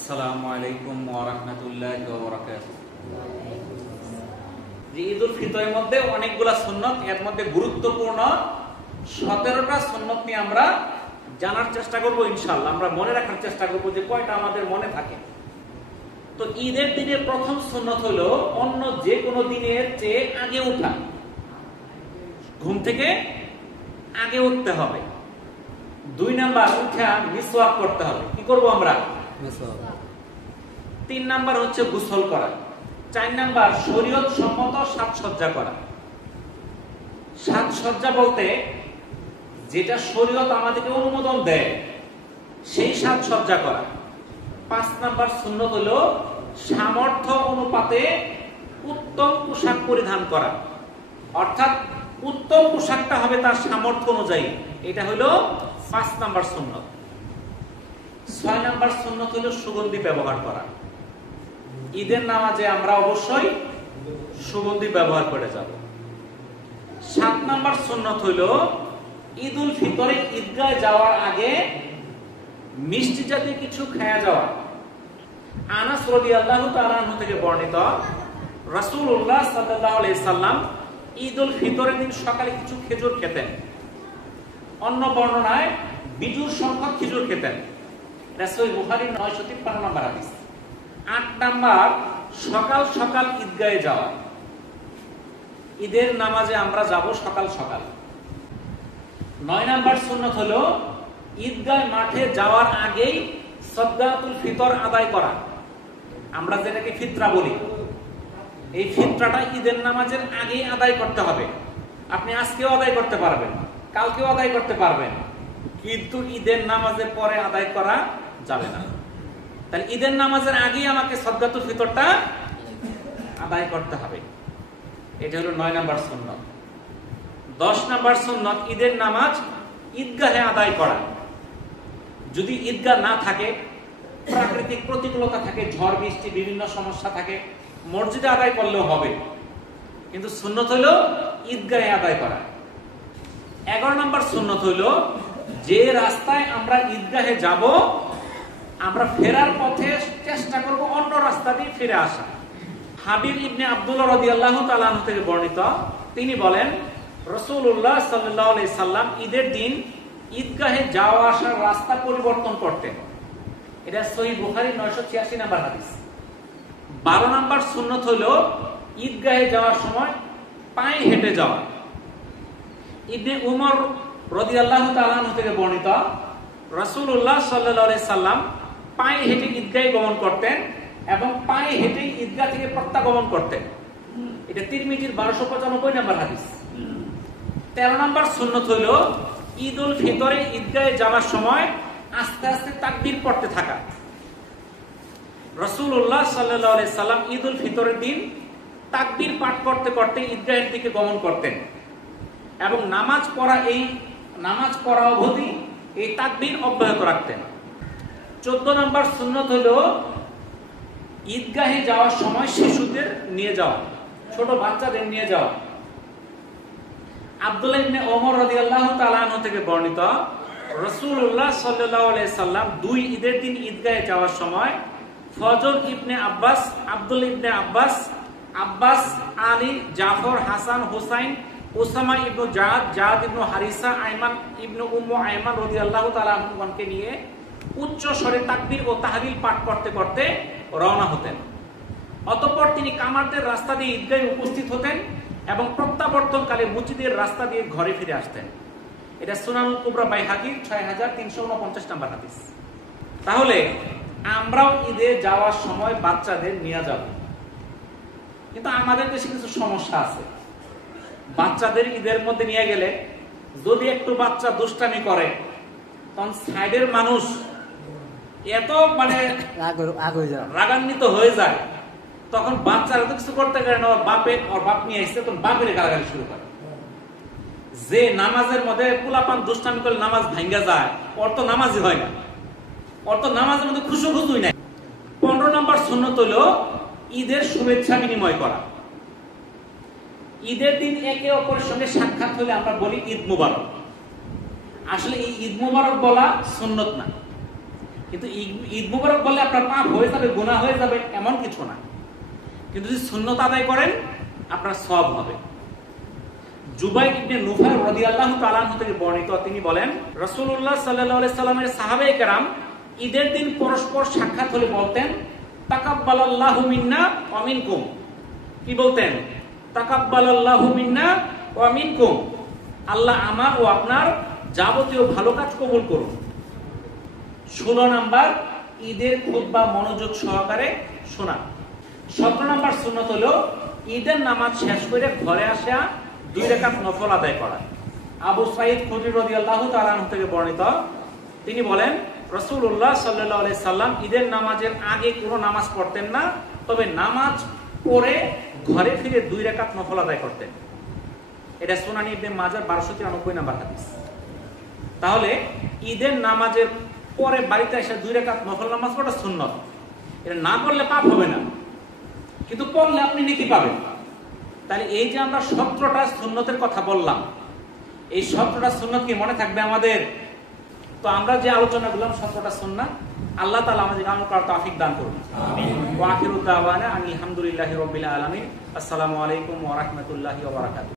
আসসালামু আলাইকুম ওয়া রাহমাতুল্লাহি ওয়া বারাকাতুহু। ঈদুল ফিতরের মধ্যে অনেকগুলা সুন্নত, এর মধ্যে গুরুত্বপূর্ণ 17টা সুন্নত নিয়ে আমরা জানার চেষ্টা করব ইনশাআল্লাহ। আমরা মনে রাখার চেষ্টা করব যে কয়টা আমাদের মনে থাকে। তো ঈদের দিনের প্রথম সুন্নত হলো অন্য যে কোনো দিনের চেয়ে আগে ওঠা। ঘুম থেকে আগে উঠতে হবে। 2 নাম্বার, উঠা মিসওয়াক করতে হবে। কি করব আমরা? 3 নাম্বার হচ্ছে গোসল করা। 4 নাম্বার শরীয়ত সম্মত সাজসজ্জা করা। সাজসজ্জা বলতে যেটা শরীয়ত আমাদেরকে অনুমোদন দেয় সেই সাজসজ্জা করা। 5 নাম্বার সুন্নত হলো সামর্থ্য অনুপাতে উত্তম পোশাক পরিধান করা, অর্থাৎ উত্তম পোশাকটা হবে তার সামর্থ্য অনুযায়ী। এটা হলো 5 নাম্বার সুন্নত। 6 নাম্বার সুন্নত হলো সুগন্ধি ব্যবহার করা। ঈদের নামাজে আমরা অবশ্যই সুগন্ধি ব্যবহার করে যাব। 7 নাম্বার সুন্নত হলো ঈদুল ফিতরে ঈদগাহে যাওয়ার আগে মিষ্টি জাতীয় কিছু খেয়ে যাওয়া। আনাস রাদিয়াল্লাহু তাআলা আনহু থেকে বর্ণিত, রাসূলুল্লাহ সাল্লাল্লাহু আলাইহি সাল্লাম ঈদুল ফিতরের দিন সকালে কিছু খেজুর খেতেন। অন্য বর্ণনায় বিজুর সংখ্যক খেজুর খেতেন। এটা সহিহ বুখারীর 953 নম্বর হাদিস। 8 নাম্বার সকাল সকাল ঈদগাহে যাওয়া। ঈদের নামাজে আমরা যাব সকাল সকাল। 9 নাম্বার সুন্নাত হলো ঈদগাহ মাঠে যাওয়ার আগেই সাদকাতুল ফিতর আদায় করা। আমরা যেটাকে ফিতরা বলি, এই ফিতরাটা ঈদের নামাজের আগেই আদায় করতে হবে। আপনি আজকেও আদায় করতে পারবেন, কালকেও আদায় করতে পারবেন, কিন্তু ঈদের নামাজের পরে আদায় করা যাবে না। তাহলে ঈদের নামাজের আগেই আমাকে সাদকাতুল ফিতরটা আদায় করতে হবে। এটা হলো 9 নাম্বার সুন্নাত। 10 নাম্বার সুন্নাত ঈদের নামাজ ঈদগাহে আদায় করা। যদি ঈদগাহ না থাকে, প্রাকৃতিক প্রতিকূলতা থাকে, ঝড় বৃষ্টি বিভিন্ন সমস্যা থাকে, মসজিদে আদায় করলেও হবে, কিন্তু সুন্নত হলো ঈদগাহে আদায় করা। 11 নাম্বার সুন্নত হলো যে রাস্তায় আমরা ঈদগাহে যাব আমরা ফেরার পথে চেষ্টা করব অন্য রাস্তা দিয়ে ফিরে আসা। হাবিব ইবনে আব্দুল্লাহ রাদিয়াল্লাহু তাআলা আনহু থেকে বর্ণিত, তিনি বলেন রাসূলুল্লাহ সাল্লাল্লাহু আলাইহি সাল্লাম ঈদের দিন ঈদগাহে যাওয়া আসার রাস্তা পরিবর্তন করতেন। এটা সহিহ বুখারী 986 নম্বর হাদিস। 12 নাম্বার সুন্নত হলো ঈদগাহে যাওয়ার সময় পায়ে হেঁটে যাওয়া। ইবনে উমর রাদিয়াল্লাহু তাআলা আনহু থেকে বর্ণিত, রাসূলুল্লাহ সাল্লাল্লাহু আলাইহি সাল্লাম পায়ে হেঁটে ঈদগাহে গমন করতেন এবং পায়ে হেঁটে ঈদগাহ থেকে প্রত্যাগমন করতেন। এটা তিরমিজির 1295 নম্বর হাদিস। 13 নাম্বার সুন্নত হলো ঈদুল ফিতরে ঈদগাহে যাওয়ার সময় আস্তে আস্তে তাকবীর পড়তে থাকা। রাসূলুল্লাহ সাল্লাল্লাহু আলাইহি সাল্লাম ঈদুল ফিতরের দিন তাকবীর পাঠ করতে করতে ঈদগাহের দিকে গমন করতেন এবং নামাজ পড়া অবধি এই তাকবীর অব্যাহত রাখতেন। 14 নাম্বার সুন্নত হলো ঈদগাহে যাওয়ার সময় শিশুদের নিয়ে যাওয়া, ছোট বাচ্চাদের নিয়ে যাওয়া। আব্দুল্লাহ ইবনে ওমর রাদিয়াল্লাহু তাআলা আনহু থেকে বর্ণিত, রাসূলুল্লাহ সাল্লাল্লাহু আলাইহি সাল্লাম 2 ঈদের দিন ঈদগাহে যাওয়ার সময় ফজর ইবনে আব্বাস, আব্দুল্লাহ ইবনে আব্বাস, আব্বাস, আলী, জাফর, হাসান, হুসাইন, উসামা ইবনে জাদ ইবনে হারিসা, আইমান ইবনে উম্মু আইমান রাদিয়াল্লাহু তাআলা আনহুকে নিয়ে উচ্চ স্বরে তাকবীর ও তাহলিল পাঠ করতে করতে রওনা হতেন। অতঃপর তিনি কামারদের রাস্তা দিয়ে ঈদগাহে উপস্থিত হতেন এবং প্রত্যাবর্তনকালে মসজিদের রাস্তা দিয়ে ঘরে ফিরে আসতেন। এটা সুনানুল কুবরা বাইহাকীর 6349 নম্বর হাদিস। তাহলে আমরাও ঈদে যাওয়ার সময় বাচ্চাদের নিয়ে যাব, কিন্তু আমাদের দেশে কিছু সমস্যা আছে। বাচ্চাদের ঈদের মধ্যে নিয়ে গেলে যদি একটু বাচ্চা দুষ্টামি করে, তখন সাইডের মানুষ এত রাগান্বিত হয়ে যায়, তখন বাচ্চারা তো কিছু করতে পারে না, ওর বাপ নিয়ে আসছে, তখন বাপের গালাগালি শুরু করে। যে নামাজের মধ্যে পোলাপান দুষ্টামি করলে নামাজ ভাঙ্গা যায়, ওর তো নামাজই হয় না, ওর তো নামাজের মধ্যে খুশুই নাই। 15 নাম্বার সুন্নত হলো ঈদের শুভেচ্ছা বিনিময় করা। ঈদের দিন একে অপরের সঙ্গে সাক্ষাৎ হলে আমরা বলি ঈদ মুবারক। আসলে এই ঈদ মুবারক বলা সুন্নত না, কিন্তু ঈদ মুবারক বললে আপনার পাপ হয়ে যাবে, গুনাহ হয়ে যাবে এমন কিছু না। কিন্তু যদি সুন্নত আদায় করেন আপনার সওয়াব হবে। জুবাইর ইবনে নুফার রাদিয়াল্লাহু তাআলা আনহু থেকে বর্ণিত, তিনি বলেন রাসূলুল্লাহ সাল্লাল্লাহু আলাইহি সাল্লামের সাহাবায়ে কেরাম ঈদের দিন পরস্পর সাক্ষাৎ হলে বলতেন তাকাব্বালাল্লাহু মিন্না ওয়া মিনকুম। কি বলতেন? তাকাব্বালাল্লাহু মিন্না ওয়া মিনকুম, আল্লাহ আমার ও আপনার যাবতীয় ভালো কাজ কবুল করুন। 16 নাম্বার ঈদের খুতবা মনোযোগ সহকারে শোনা। 17 নাম্বার সুন্নাত হলো ঈদের নামাজ শেষ করে ঘরে আসা 2 রাকাত নফল আদায় করা। আবু সাঈদ খুদরি রাদিয়াল্লাহু তাআলা আনহু থেকে বর্ণিত, তিনি বলেন রাসূলুল্লাহ সাল্লাল্লাহু আলাইহি সাল্লাম ঈদের নামাজের আগে কোনো নামাজ পড়তেন না, তবে নামাজ পড়ে ঘরে ফিরে 2 রাকাত নফল আদায় করতেন। এটা সুনান ইবনে মাজাহ 1293 নাম্বার হাদিস। তাহলে ঈদের নামাজের পরে বাড়িতে এসে 2 রাকাত নফল নামাজ পড়া সুন্নাত। এটা না করলে পাপ হবে না, কিন্তু পড়লে আপনি নেকি পাবেন। তাহলে এই যে আমরা 17টা সুন্নতের কথা বললাম, এই 17টা সুন্নত কি মনে থাকবে আমাদের? তো আমরা যে আলোচনা করলাম 17টা সুন্নাত, আল্লাহ তাআলা আমাদের আমল করার তৌফিক দান করুন। আমিন। ওয়া আখিরু দাওয়ানা আলহামদুলিল্লাহি রাব্বিল আলামিন। আসসালামু আলাইকুম ওয়া রাহমাতুল্লাহি ওয়া বারাকাতুহু।